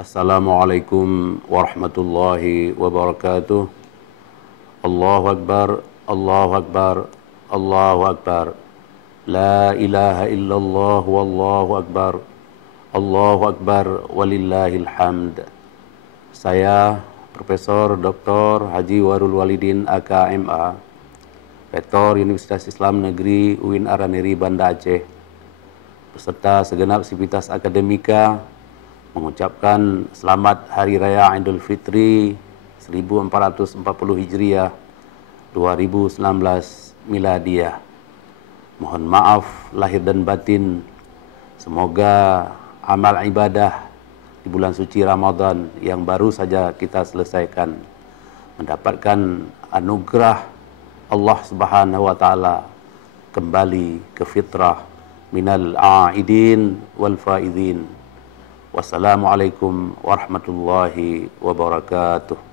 Assalamualaikum warahmatullahi wabarakatuh. Allahu Akbar, Allahu Akbar, Allahu Akbar. La ilaha illallah wallahu akbar. Allahu Akbar walillahil hamd. Saya Profesor Dr. Haji Warul Walidin AKMA, Rektor Universitas Islam Negeri UIN Araniri Banda Aceh, beserta segenap sivitas akademika mengucapkan selamat Hari Raya Idul Fitri 1440 Hijriah 2019 Miladiyah. Mohon maaf lahir dan batin. Semoga amal ibadah di bulan suci Ramadan yang baru saja kita selesaikan mendapatkan anugerah Allah Subhanahu wa taala, kembali ke fitrah, minal aidin wal faidin. Wassalamualaikum warahmatullahi wabarakatuh.